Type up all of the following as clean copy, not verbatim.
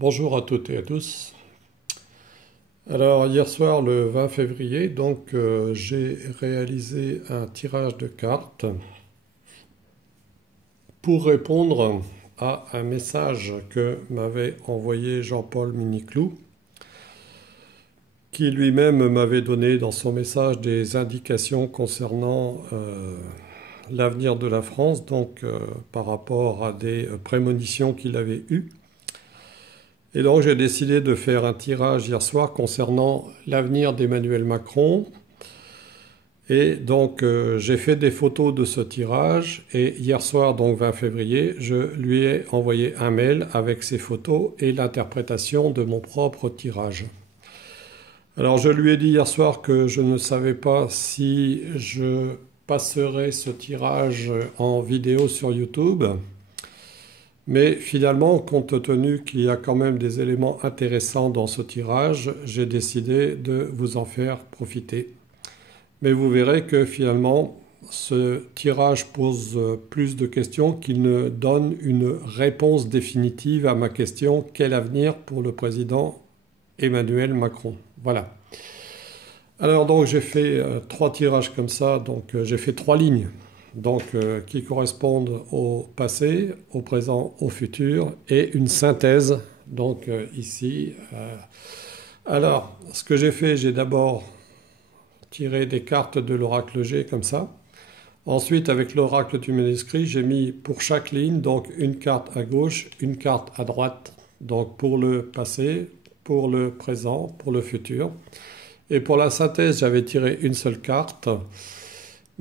Bonjour à toutes et à tous. Alors hier soir le 20 février, j'ai réalisé un tirage de cartes pour répondre à un message que m'avait envoyé Jean-Paul Miniclou, qui lui-même m'avait donné dans son message des indications concernant l'avenir de la France, par rapport à des prémonitions qu'il avait eues. Et donc j'ai décidé de faire un tirage hier soir concernant l'avenir d'Emmanuel Macron. Et j'ai fait des photos de ce tirage et hier soir, donc 20 février, je lui ai envoyé un mail avec ces photos et l'interprétation de mon propre tirage. Alors je lui ai dit hier soir que je ne savais pas si je passerais ce tirage en vidéo sur YouTube. Mais finalement, compte tenu qu'il y a quand même des éléments intéressants dans ce tirage, j'ai décidé de vous en faire profiter. Mais vous verrez que finalement, ce tirage pose plus de questions qu'il ne donne une réponse définitive à ma question « Quel avenir pour le président Emmanuel Macron ?» Voilà. Alors donc j'ai fait trois tirages comme ça, j'ai fait trois lignes. Qui correspondent au passé, au présent, au futur, et une synthèse, ici. Alors, ce que j'ai fait, j'ai d'abord tiré des cartes de l'oracle G, comme ça. Ensuite, avec l'oracle du manuscrit, j'ai mis pour chaque ligne, une carte à gauche, une carte à droite, pour le passé, pour le présent, pour le futur. Et pour la synthèse, j'avais tiré une seule carte.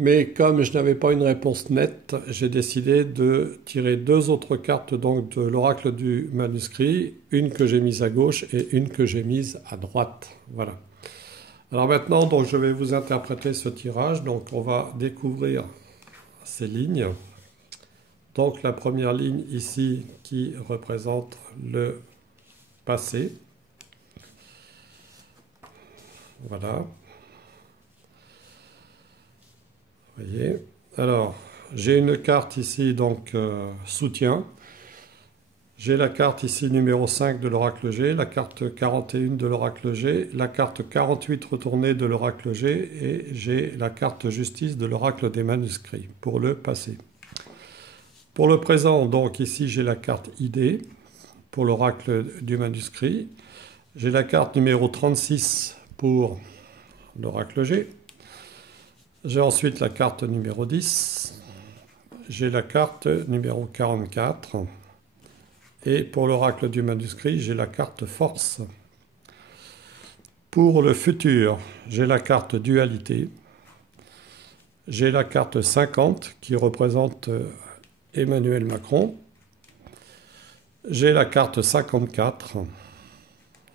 Mais comme je n'avais pas une réponse nette, j'ai décidé de tirer deux autres cartes de l'oracle du manuscrit, une que j'ai mise à gauche et une que j'ai mise à droite. Voilà. Alors maintenant, je vais vous interpréter ce tirage. On va découvrir ces lignes. La première ligne ici qui représente le passé. Voilà. Voyez. Alors, j'ai une carte ici, soutien. J'ai la carte ici numéro 5 de l'oracle G, la carte 41 de l'oracle G, la carte 48 retournée de l'oracle G et j'ai la carte justice de l'oracle des manuscrits pour le passé. Pour le présent, ici j'ai la carte ID pour l'oracle du manuscrit. J'ai la carte numéro 36 pour l'oracle G. J'ai ensuite la carte numéro 10, j'ai la carte numéro 44 et pour l'oracle du manuscrit, j'ai la carte force. Pour le futur, j'ai la carte dualité, j'ai la carte 50 qui représente Emmanuel Macron, j'ai la carte 54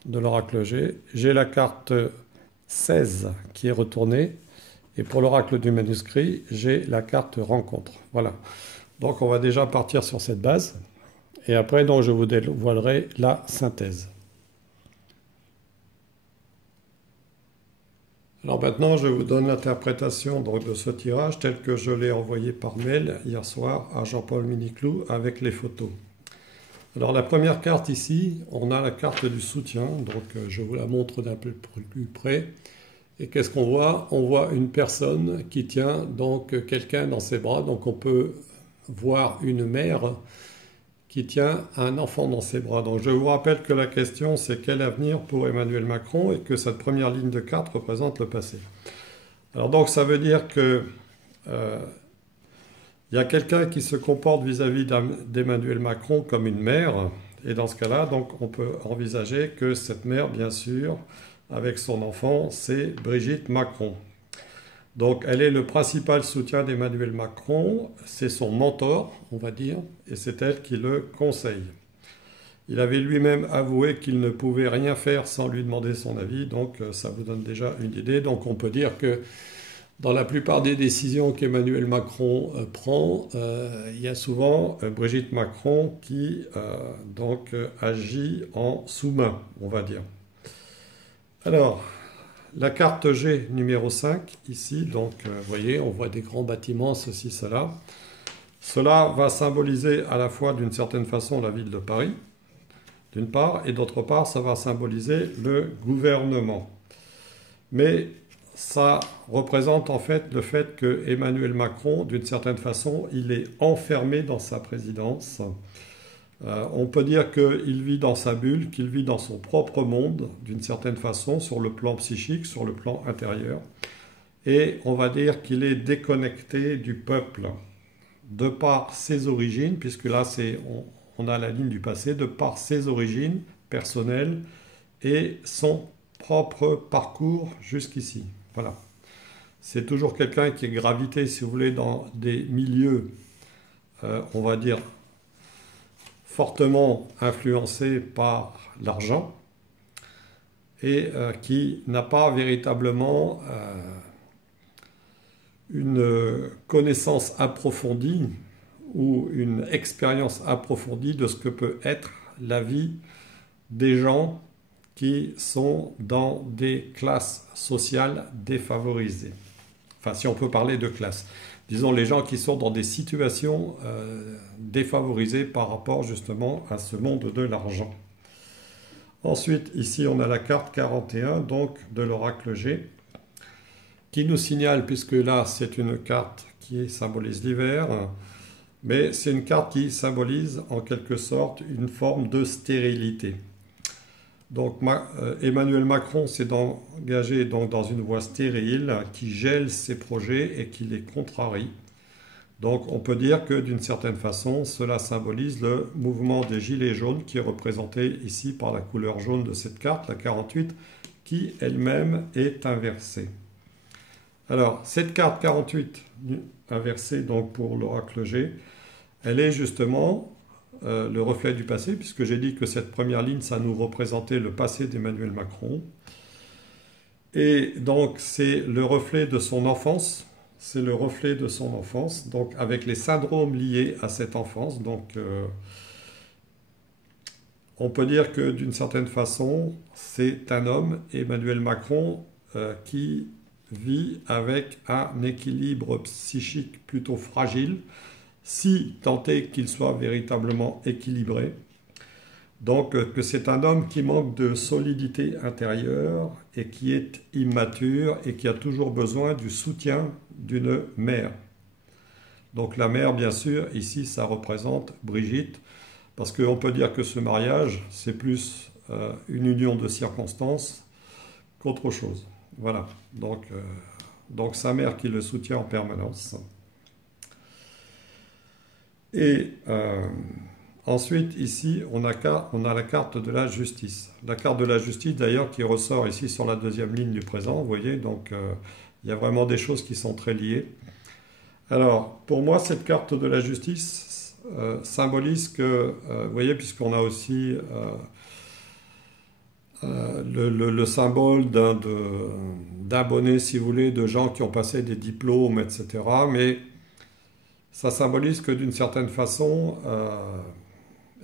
de l'oracle G, j'ai la carte 16 qui est retournée. Et pour l'oracle du manuscrit, j'ai la carte rencontre. Voilà. Donc on va déjà partir sur cette base. Et après, je vous dévoilerai la synthèse. Alors maintenant, je vous donne l'interprétation de ce tirage tel que je l'ai envoyé par mail hier soir à Jean-Paul Miniclou avec les photos. Alors la première carte ici, on a la carte du soutien. Je vous la montre d'un peu plus près. Et qu'est-ce qu'on voit? On voit une personne qui tient quelqu'un dans ses bras. On peut voir une mère qui tient un enfant dans ses bras. Je vous rappelle que la question c'est quel avenir pour Emmanuel Macron et que cette première ligne de carte représente le passé. Alors ça veut dire que y a quelqu'un qui se comporte vis-à-vis d'Emmanuel Macron comme une mère. Et dans ce cas-là, on peut envisager que cette mère, bien sûr, avec son enfant, c'est Brigitte Macron. Elle est le principal soutien d'Emmanuel Macron, c'est son mentor, on va dire, et c'est elle qui le conseille. Il avait lui-même avoué qu'il ne pouvait rien faire sans lui demander son avis, ça vous donne déjà une idée. On peut dire que dans la plupart des décisions qu'Emmanuel Macron prend, il y a souvent Brigitte Macron qui agit en sous-main, on va dire. Alors, la carte G numéro 5, ici, vous voyez, on voit des grands bâtiments, ceci, cela. Cela va symboliser à la fois d'une certaine façon la ville de Paris, d'une part, et d'autre part, ça va symboliser le gouvernement. Mais ça représente en fait le fait que Emmanuel Macron, d'une certaine façon, il est enfermé dans sa présidence. On peut dire qu'il vit dans sa bulle, qu'il vit dans son propre monde, d'une certaine façon, sur le plan psychique, sur le plan intérieur. Et on va dire qu'il est déconnecté du peuple, de par ses origines, puisque là on a la ligne du passé, de par ses origines personnelles et son propre parcours jusqu'ici. Voilà. C'est toujours quelqu'un qui est gravité, si vous voulez, dans des milieux, on va dire, fortement influencés par l'argent et qui n'a pas véritablement une connaissance approfondie ou une expérience approfondie de ce que peut être la vie des gens qui sont dans des classes sociales défavorisées. Enfin, si on peut parler de classe. Disons les gens qui sont dans des situations défavorisées par rapport justement à ce monde de l'argent. Ensuite, ici, on a la carte 41, donc de l'oracle G, qui nous signale, puisque là, c'est une carte qui symbolise l'hiver, mais c'est une carte qui symbolise en quelque sorte une forme de stérilité. Donc Emmanuel Macron s'est engagé donc dans une voie stérile qui gèle ses projets et qui les contrarie. Donc on peut dire que d'une certaine façon, cela symbolise le mouvement des Gilets jaunes qui est représenté ici par la couleur jaune de cette carte, la 48, qui elle-même est inversée. Alors cette carte 48 inversée donc pour l'oracle G, elle est justement le reflet du passé, puisque j'ai dit que cette première ligne, ça nous représentait le passé d'Emmanuel Macron. Et donc, c'est le reflet de son enfance. C'est le reflet de son enfance, donc avec les syndromes liés à cette enfance. Donc, on peut dire que d'une certaine façon, c'est un homme, Emmanuel Macron, qui vit avec un équilibre psychique plutôt fragile, si tant est qu'il soit véritablement équilibré. Donc que c'est un homme qui manque de solidité intérieure et qui est immature et qui a toujours besoin du soutien d'une mère. Donc la mère, bien sûr, ici, ça représente Brigitte, parce qu'on peut dire que ce mariage, c'est plus une union de circonstances qu'autre chose. Voilà, donc sa mère qui le soutient en permanence. Et ensuite, ici, on a la carte de la justice. La carte de la justice, d'ailleurs, qui ressort ici sur la deuxième ligne du présent, vous voyez, donc il y a vraiment des choses qui sont très liées. Alors, pour moi, cette carte de la justice symbolise que, vous voyez, puisqu'on a aussi le symbole d'un bonnet, si vous voulez, de gens qui ont passé des diplômes, etc., mais ça symbolise que d'une certaine façon,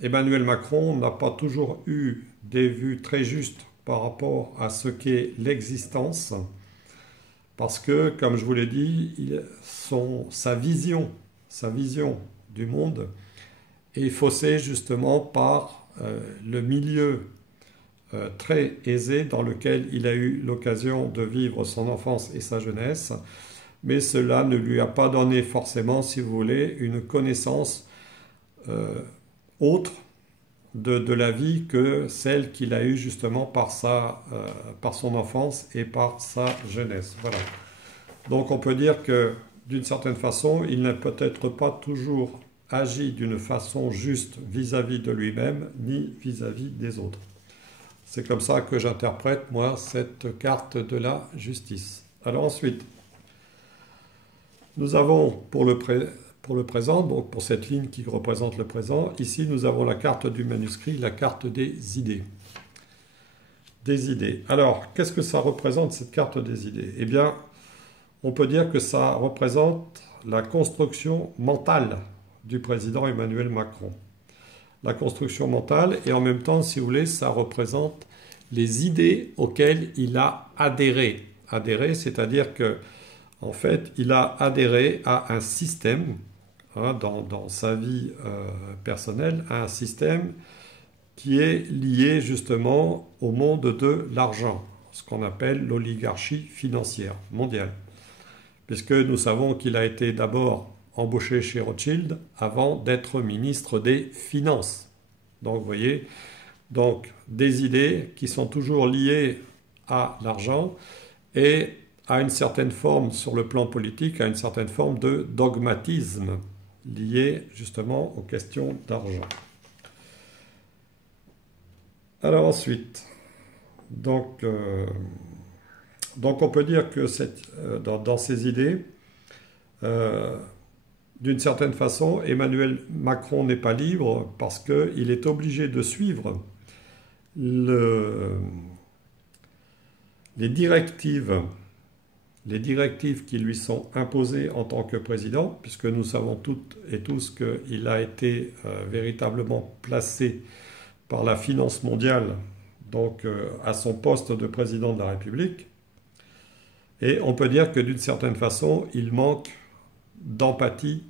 Emmanuel Macron n'a pas toujours eu des vues très justes par rapport à ce qu'est l'existence, parce que, comme je vous l'ai dit, sa vision du monde est faussée justement par le milieu très aisé dans lequel il a eu l'occasion de vivre son enfance et sa jeunesse, mais cela ne lui a pas donné forcément, si vous voulez, une connaissance autre de la vie que celle qu'il a eue justement par son enfance et par sa jeunesse. Voilà. Donc on peut dire que d'une certaine façon, il n'a peut-être pas toujours agi d'une façon juste vis-à-vis de lui-même ni vis-à-vis des autres. C'est comme ça que j'interprète, moi, cette carte de la justice. Alors ensuite, nous avons pour le présent, donc pour cette ligne qui représente le présent, ici nous avons la carte du manuscrit, la carte des idées. Des idées. Alors, qu'est-ce que ça représente cette carte des idées? Eh bien, on peut dire que ça représente la construction mentale du président Emmanuel Macron. La construction mentale et en même temps, si vous voulez, ça représente les idées auxquelles il a adhéré. Adhéré, c'est-à-dire que en fait, il a adhéré à un système, dans sa vie personnelle, à un système qui est lié justement au monde de l'argent, ce qu'on appelle l'oligarchie financière mondiale, puisque nous savons qu'il a été d'abord embauché chez Rothschild avant d'être ministre des Finances. Donc vous voyez, donc des idées qui sont toujours liées à l'argent et à une certaine forme, sur le plan politique, à une certaine forme de dogmatisme lié justement aux questions d'argent. Alors ensuite, donc on peut dire que dans ces idées, d'une certaine façon, Emmanuel Macron n'est pas libre parce qu'il est obligé de suivre les directives qui lui sont imposées en tant que président, puisque nous savons toutes et tous qu'il a été véritablement placé par la finance mondiale, donc à son poste de président de la République. Et on peut dire que d'une certaine façon, il manque d'empathie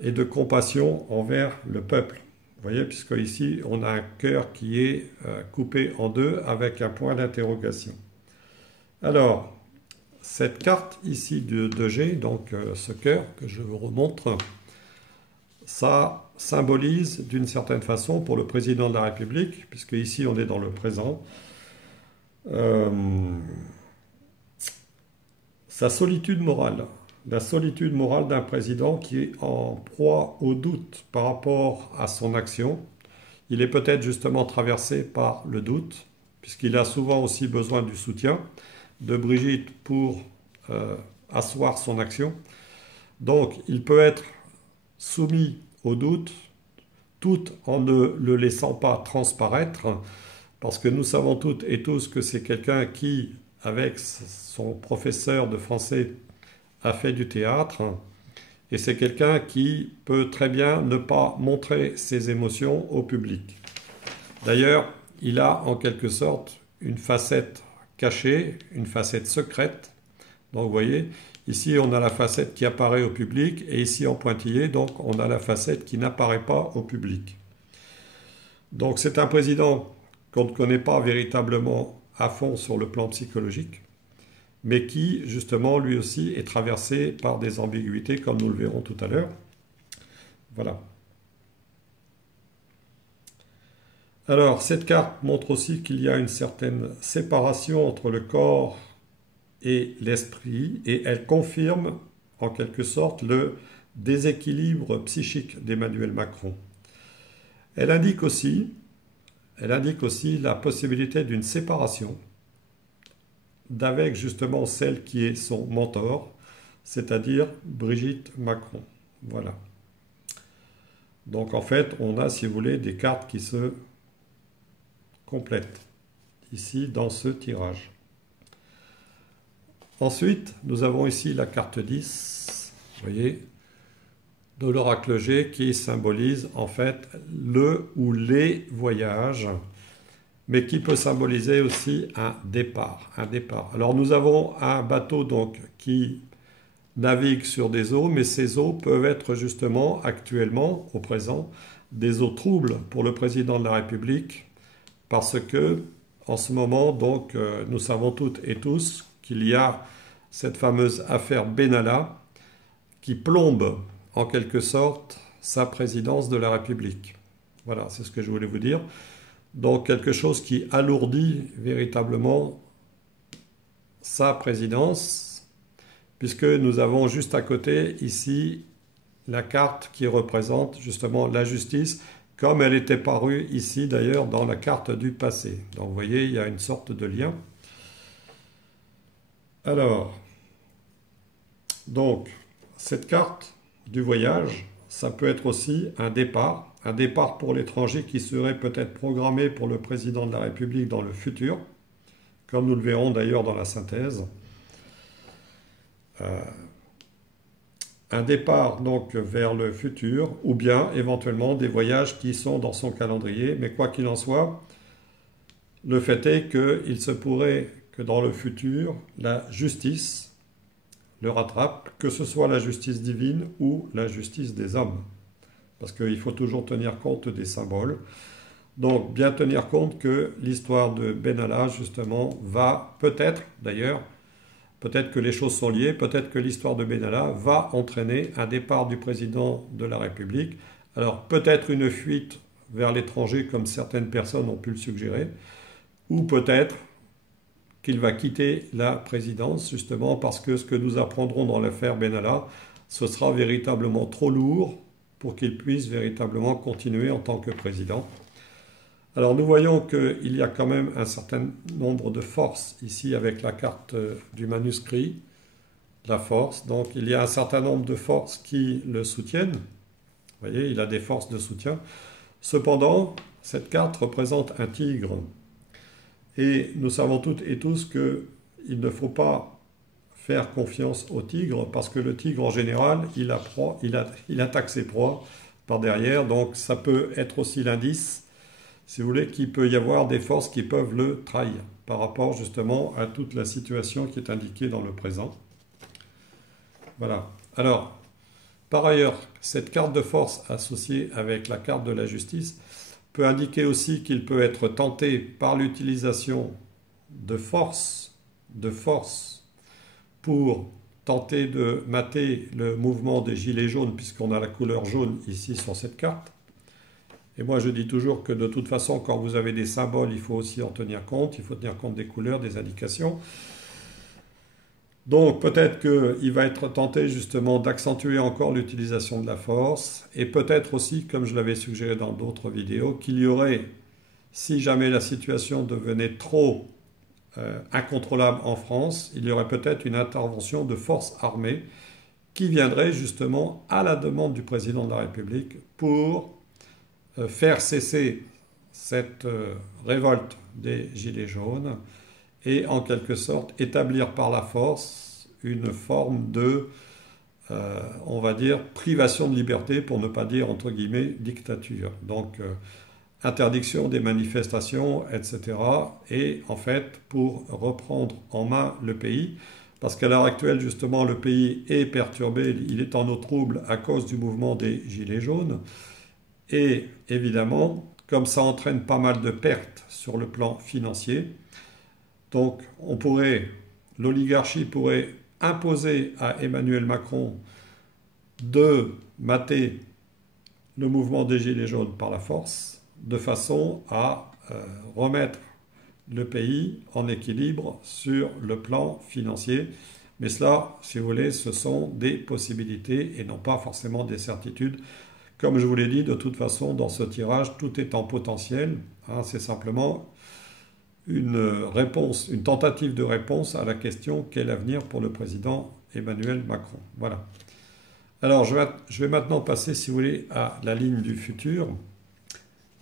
et de compassion envers le peuple. Vous voyez, puisque ici, on a un cœur qui est coupé en deux avec un point d'interrogation. Alors, cette carte ici de G, donc ce cœur que je vous remontre, ça symbolise d'une certaine façon pour le président de la République, puisque ici on est dans le présent, sa solitude morale. La solitude morale d'un président qui est en proie au doute par rapport à son action. Il est peut-être justement traversé par le doute, puisqu'il a souvent aussi besoin du soutien de Brigitte pour asseoir son action. Donc il peut être soumis au doute, tout en ne le laissant pas transparaître, parce que nous savons toutes et tous que c'est quelqu'un qui, avec son professeur de français, a fait du théâtre, et c'est quelqu'un qui peut très bien ne pas montrer ses émotions au public. D'ailleurs, il a en quelque sorte une facette cachée, une facette secrète. Donc vous voyez, ici on a la facette qui apparaît au public, et ici en pointillé, donc on a la facette qui n'apparaît pas au public. Donc c'est un président qu'on ne connaît pas véritablement à fond sur le plan psychologique, mais qui, justement, lui aussi est traversé par des ambiguïtés, comme nous le verrons tout à l'heure. Voilà. Alors, cette carte montre aussi qu'il y a une certaine séparation entre le corps et l'esprit, et elle confirme, en quelque sorte, le déséquilibre psychique d'Emmanuel Macron. Elle indique aussi la possibilité d'une séparation d'avec justement celle qui est son mentor, c'est-à-dire Brigitte Macron. Voilà. Donc en fait, on a, si vous voulez, des cartes qui se complètent ici dans ce tirage. Ensuite, nous avons ici la carte 10, vous voyez, de l'oracle G qui symbolise en fait le ou les voyages, mais qui peut symboliser aussi un départ. Alors nous avons un bateau donc qui navigue sur des eaux, mais ces eaux peuvent être justement actuellement, au présent, des eaux troubles pour le président de la République, parce que en ce moment, donc, nous savons toutes et tous qu'il y a cette fameuse affaire Benalla qui plombe en quelque sorte sa présidence de la République. Voilà, c'est ce que je voulais vous dire. Donc quelque chose qui alourdit véritablement sa présidence, puisque nous avons juste à côté ici la carte qui représente justement la justice, comme elle était parue ici d'ailleurs dans la carte du passé. Donc vous voyez, il y a une sorte de lien. Alors, donc, cette carte du voyage, ça peut être aussi un départ pour l'étranger qui serait peut-être programmé pour le président de la République dans le futur, comme nous le verrons d'ailleurs dans la synthèse. Un départ donc vers le futur, ou bien éventuellement des voyages qui sont dans son calendrier, mais quoi qu'il en soit, le fait est qu'il se pourrait que dans le futur, la justice le rattrape, que ce soit la justice divine ou la justice des hommes. Parce qu'il faut toujours tenir compte des symboles. Donc bien tenir compte que l'histoire de Benalla, justement, va peut-être, d'ailleurs, peut-être que les choses sont liées, peut-être que l'histoire de Benalla va entraîner un départ du président de la République. Alors peut-être une fuite vers l'étranger, comme certaines personnes ont pu le suggérer, ou peut-être qu'il va quitter la présidence, justement parce que ce que nous apprendrons dans l'affaire Benalla, ce sera véritablement trop lourd pour qu'il puisse véritablement continuer en tant que président. Alors nous voyons qu'il y a quand même un certain nombre de forces ici avec la carte du manuscrit, la force. Donc il y a un certain nombre de forces qui le soutiennent. Vous voyez, il a des forces de soutien. Cependant, cette carte représente un tigre. Et nous savons toutes et tous qu'il ne faut pas faire confiance au tigre parce que le tigre en général, il attaque ses proies par derrière. Donc ça peut être aussi l'indice, si vous voulez, qu'il peut y avoir des forces qui peuvent le trahir par rapport justement à toute la situation qui est indiquée dans le présent. Voilà. Alors, par ailleurs, cette carte de force associée avec la carte de la justice peut indiquer aussi qu'il peut être tenté par l'utilisation de force pour tenter de mater le mouvement des gilets jaunes, puisqu'on a la couleur jaune ici sur cette carte. Et moi je dis toujours que de toute façon, quand vous avez des symboles, il faut aussi en tenir compte, il faut tenir compte des couleurs, des indications. Donc peut-être qu'il va être tenté justement d'accentuer encore l'utilisation de la force, et peut-être aussi, comme je l'avais suggéré dans d'autres vidéos, qu'il y aurait, si jamais la situation devenait trop incontrôlable en France, il y aurait peut-être une intervention de forces armées qui viendrait justement à la demande du président de la République pour faire cesser cette révolte des Gilets jaunes et en quelque sorte établir par la force une forme de, on va dire, privation de liberté, pour ne pas dire, entre guillemets, dictature. Donc, interdiction des manifestations, etc. Et en fait, pour reprendre en main le pays, parce qu'à l'heure actuelle, justement, le pays est perturbé, il est en eau trouble à cause du mouvement des Gilets jaunes. Et évidemment, comme ça entraîne pas mal de pertes sur le plan financier, donc l'oligarchie pourrait imposer à Emmanuel Macron de mater le mouvement des Gilets jaunes par la force, de façon à remettre le pays en équilibre sur le plan financier. Mais cela, si vous voulez, ce sont des possibilités et non pas forcément des certitudes. Comme je vous l'ai dit, de toute façon, dans ce tirage, tout est en potentiel. Hein, c'est simplement une réponse, une tentative de réponse à la question qu'est l'avenir pour le président Emmanuel Macron. Voilà. Alors, je vais maintenant passer, si vous voulez, à la ligne du futur.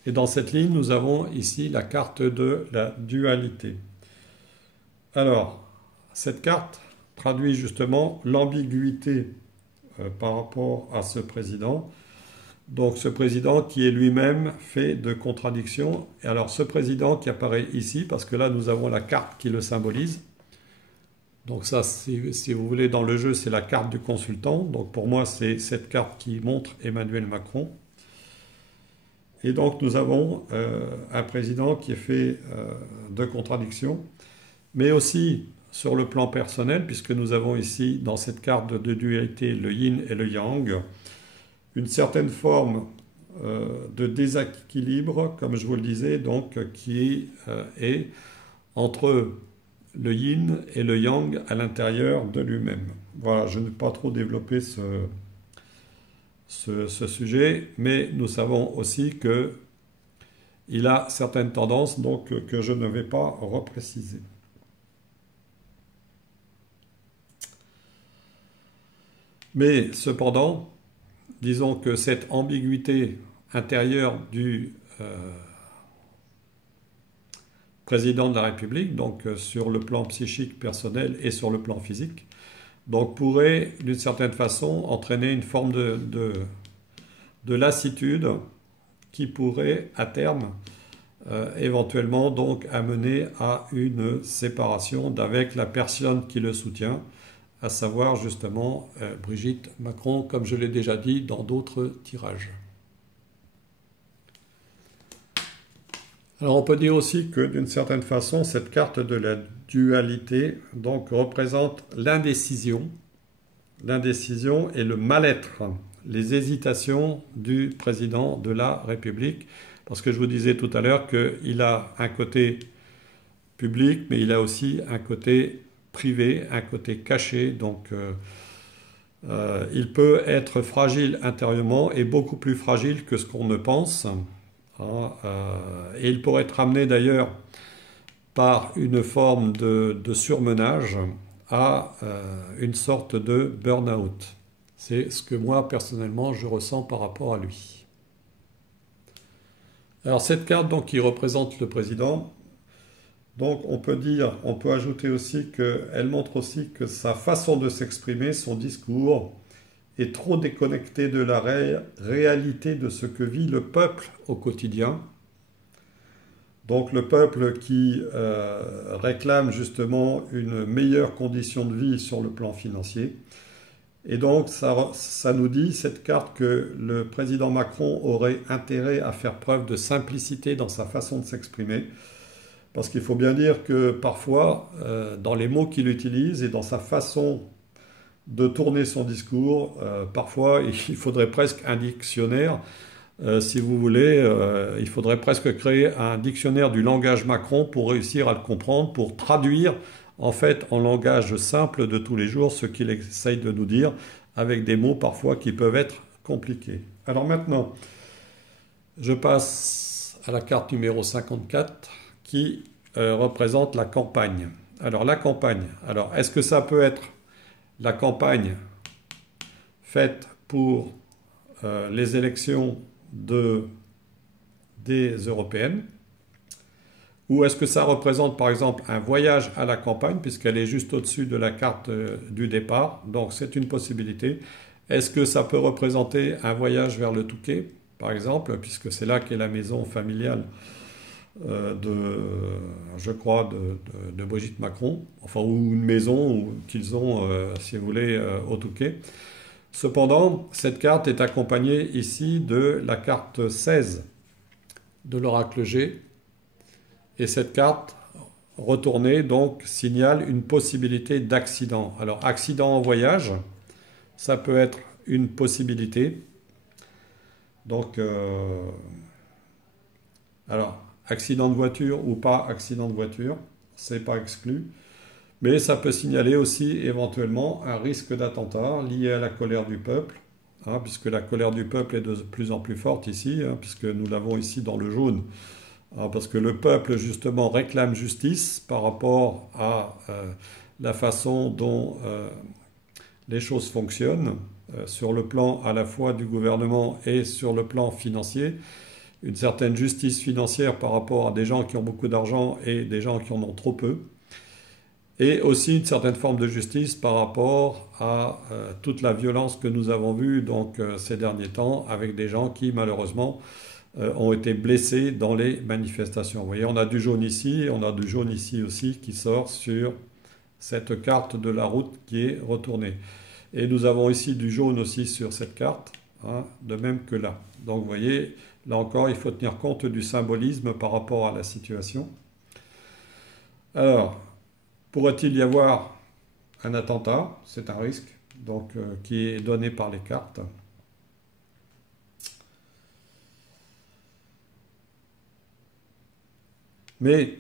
Et dans cette ligne, nous avons ici la carte de la dualité. Alors, cette carte traduit justement l'ambiguïté par rapport à ce président. Donc ce président qui est lui-même fait de contradictions. Et alors ce président qui apparaît ici, parce que là nous avons la carte qui le symbolise. Donc ça, si vous voulez, dans le jeu, c'est la carte du consultant. Donc pour moi, c'est cette carte qui montre Emmanuel Macron. Et donc nous avons un président qui est fait de contradictions, mais aussi sur le plan personnel, puisque nous avons ici, dans cette carte de dualité, le yin et le yang, une certaine forme de déséquilibre, comme je vous le disais, donc qui est entre le yin et le yang à l'intérieur de lui-même. Voilà, je ne vais pas trop développer ce sujet, mais nous savons aussi qu'il a certaines tendances donc, que je ne vais pas repréciser. Mais cependant, disons que cette ambiguïté intérieure du président de la République, donc sur le plan psychique personnel et sur le plan physique, donc pourrait d'une certaine façon entraîner une forme de lassitude qui pourrait à terme éventuellement donc amener à une séparation d'avec la personne qui le soutient, à savoir justement Brigitte Macron, comme je l'ai déjà dit dans d'autres tirages. Alors on peut dire aussi que d'une certaine façon, cette carte de la dualité donc représente l'indécision et le mal-être, les hésitations du président de la République. Parce que je vous disais tout à l'heure qu'il a un côté public, mais il a aussi un côté privé, un côté caché. Donc il peut être fragile intérieurement et beaucoup plus fragile que ce qu'on ne pense. Hein, et il pourrait être amené d'ailleurs par une forme de surmenage à une sorte de burn-out. C'est ce que moi, personnellement, je ressens par rapport à lui. Alors cette carte donc, qui représente le président, donc on peut ajouter aussi qu'elle montre aussi que sa façon de s'exprimer, son discours, est trop déconnecté de la réalité de ce que vit le peuple au quotidien. Donc le peuple qui réclame justement une meilleure condition de vie sur le plan financier. Et donc ça nous dit, cette carte, que le président Macron aurait intérêt à faire preuve de simplicité dans sa façon de s'exprimer. Parce qu'il faut bien dire que parfois, dans les mots qu'il utilise et dans sa façon de tourner son discours, parfois il faudrait presque un dictionnaire. Si vous voulez, il faudrait presque créer un dictionnaire du langage Macron pour réussir à le comprendre, pour traduire en fait en langage simple de tous les jours ce qu'il essaye de nous dire, avec des mots parfois qui peuvent être compliqués. Alors maintenant, je passe à la carte numéro 54 qui représente la campagne. Alors la campagne, alors est-ce que ça peut être la campagne faite pour les élections des européennes, ou est-ce que ça représente par exemple un voyage à la campagne, puisqu'elle est juste au-dessus de la carte du départ, donc c'est une possibilité. Est-ce que ça peut représenter un voyage vers le Touquet, par exemple, puisque c'est là qu'est la maison familiale je crois, de Brigitte Macron, enfin, ou une maison qu'ils ont, si vous voulez, au Touquet. Cependant, cette carte est accompagnée ici de la carte 16 de l'oracle G. Et cette carte retournée, donc, signale une possibilité d'accident. Alors, accident en voyage, ça peut être une possibilité. Donc, alors, accident de voiture ou pas accident de voiture, c'est pas exclu. Mais ça peut signaler aussi éventuellement un risque d'attentat lié à la colère du peuple, hein, puisque la colère du peuple est de plus en plus forte ici, hein, puisque nous l'avons ici dans le jaune, hein, parce que le peuple justement réclame justice par rapport à la façon dont les choses fonctionnent, sur le plan à la fois du gouvernement et sur le plan financier. Une certaine justice financière par rapport à des gens qui ont beaucoup d'argent et des gens qui en ont trop peu. Et aussi une certaine forme de justice par rapport à toute la violence que nous avons vue donc, ces derniers temps avec des gens qui malheureusement ont été blessés dans les manifestations. Vous voyez, on a du jaune ici, on a du jaune ici aussi qui sort sur cette carte de la route qui est retournée. Et nous avons ici du jaune aussi sur cette carte, hein, de même que là. Donc vous voyez, là encore, il faut tenir compte du symbolisme par rapport à la situation. Alors, pourrait-il y avoir un attentat? C'est un risque donc, qui est donné par les cartes. Mais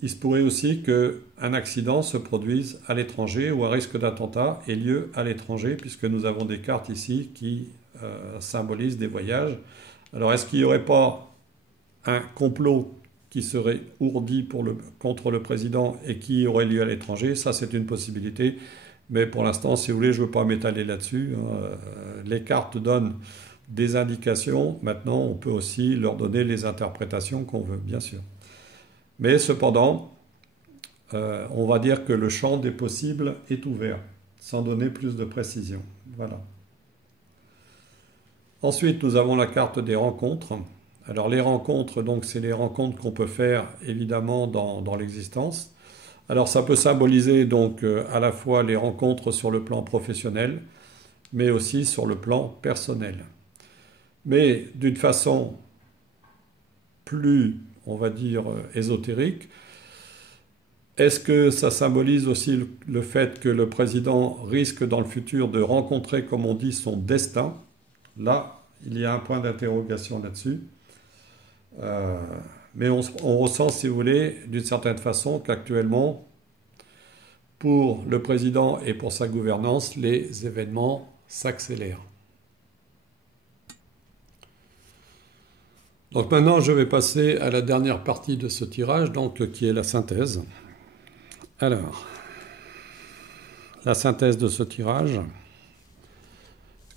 il se pourrait aussi qu'un accident se produise à l'étranger ou un risque d'attentat ait lieu à l'étranger, puisque nous avons des cartes ici qui symbolisent des voyages. Alors, est-ce qu'il n'y aurait pas un complot qui serait ourdi contre le président et qui aurait lieu à l'étranger? Ça, c'est une possibilité. Mais pour l'instant, si vous voulez, je ne veux pas m'étaler là-dessus. Les cartes donnent des indications. Maintenant, on peut aussi leur donner les interprétations qu'on veut, bien sûr. Mais cependant, on va dire que le champ des possibles est ouvert, sans donner plus de précision. Voilà. Ensuite, nous avons la carte des rencontres. Alors les rencontres, donc c'est les rencontres qu'on peut faire évidemment dans l'existence. Alors ça peut symboliser donc à la fois les rencontres sur le plan professionnel, mais aussi sur le plan personnel. Mais d'une façon plus on va dire, ésotérique. Est-ce que ça symbolise aussi le fait que le président risque dans le futur de rencontrer, comme on dit, son destin? Là, il y a un point d'interrogation là-dessus. Mais on ressent, si vous voulez, d'une certaine façon qu'actuellement, pour le président et pour sa gouvernance, les événements s'accélèrent. Donc maintenant, je vais passer à la dernière partie de ce tirage, donc, qui est la synthèse. Alors, la synthèse de ce tirage,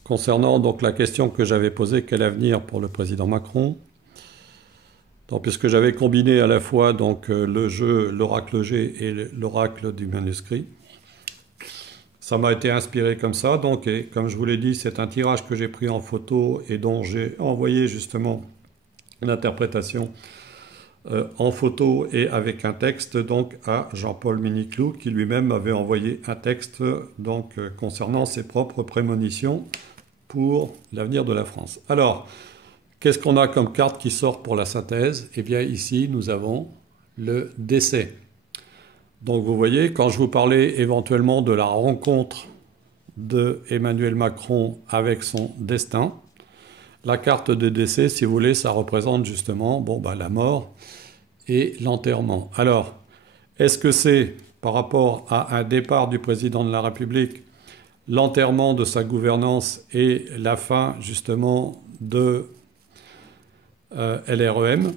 concernant donc la question que j'avais posée, quel avenir pour le président Macron? Donc, puisque j'avais combiné à la fois donc, le jeu, l'oracle G et l'oracle du manuscrit, ça m'a été inspiré comme ça. Donc, et comme je vous l'ai dit, c'est un tirage que j'ai pris en photo et dont j'ai envoyé justement l'interprétation en photo et avec un texte donc à Jean-Paul Miniclou, qui lui-même m'avait envoyé un texte donc concernant ses propres prémonitions pour l'avenir de la France. Alors, qu'est-ce qu'on a comme carte qui sort pour la synthèse? Eh bien ici, nous avons le décès. Donc vous voyez, quand je vous parlais éventuellement de la rencontre de Emmanuel Macron avec son destin, la carte de décès, si vous voulez, ça représente justement la mort et l'enterrement. Alors, est-ce que c'est par rapport à un départ du président de la République, l'enterrement de sa gouvernance et la fin justement de LREM,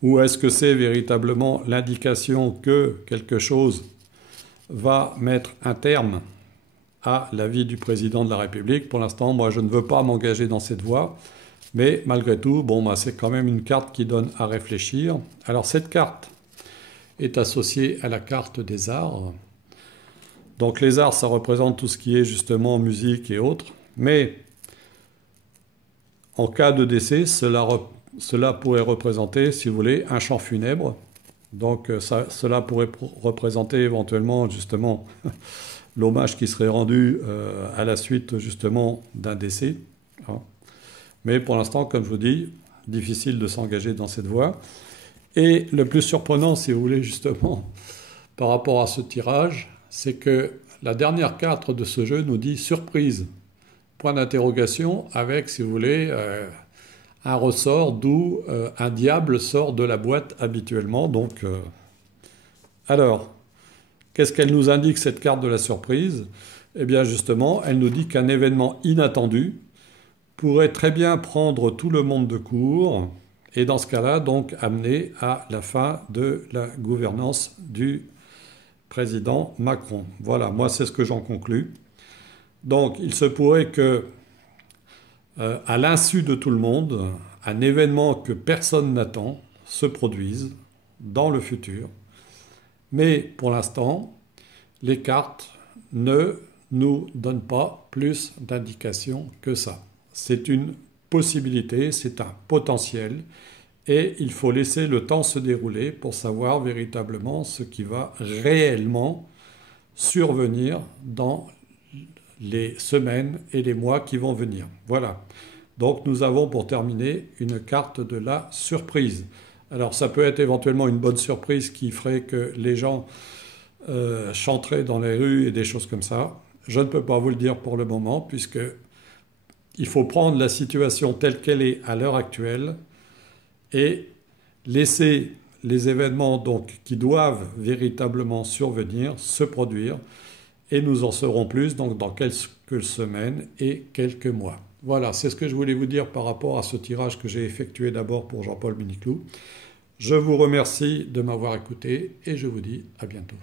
ou est-ce que c'est véritablement l'indication que quelque chose va mettre un terme à la vie du président de la République? Pour l'instant, moi, je ne veux pas m'engager dans cette voie, mais malgré tout, c'est quand même une carte qui donne à réfléchir. Alors, cette carte est associée à la carte des arts. Donc, les arts, ça représente tout ce qui est justement musique et autres, mais en cas de décès, cela pourrait représenter, si vous voulez, un chant funèbre. Donc, cela pourrait représenter éventuellement, justement, l'hommage qui serait rendu à la suite justement d'un décès. Mais pour l'instant, comme je vous dis, difficile de s'engager dans cette voie. Et le plus surprenant, si vous voulez, justement, par rapport à ce tirage, c'est que la dernière carte de ce jeu nous dit « surprise », point d'interrogation, avec, si vous voulez, un ressort d'où un diable sort de la boîte habituellement. Donc, alors, qu'est-ce qu'elle nous indique, cette carte de la surprise? Eh bien justement, elle nous dit qu'un événement inattendu pourrait très bien prendre tout le monde de court et dans ce cas-là, donc, amener à la fin de la gouvernance du président Macron. Voilà, moi c'est ce que j'en conclus. Donc il se pourrait que, à l'insu de tout le monde, un événement que personne n'attend se produise dans le futur. Mais pour l'instant, les cartes ne nous donnent pas plus d'indications que ça. C'est une possibilité, c'est un potentiel, et il faut laisser le temps se dérouler pour savoir véritablement ce qui va réellement survenir dans les semaines et les mois qui vont venir. Voilà. Donc nous avons pour terminer une carte de la surprise. Alors ça peut être éventuellement une bonne surprise qui ferait que les gens chanteraient dans les rues et des choses comme ça. Je ne peux pas vous le dire pour le moment puisque il faut prendre la situation telle qu'elle est à l'heure actuelle et laisser les événements donc, qui doivent véritablement survenir se produire et nous en saurons plus donc, dans quelques semaines et quelques mois. Voilà, c'est ce que je voulais vous dire par rapport à ce tirage que j'ai effectué d'abord pour Jean-Paul Miniclou. Je vous remercie de m'avoir écouté et je vous dis à bientôt.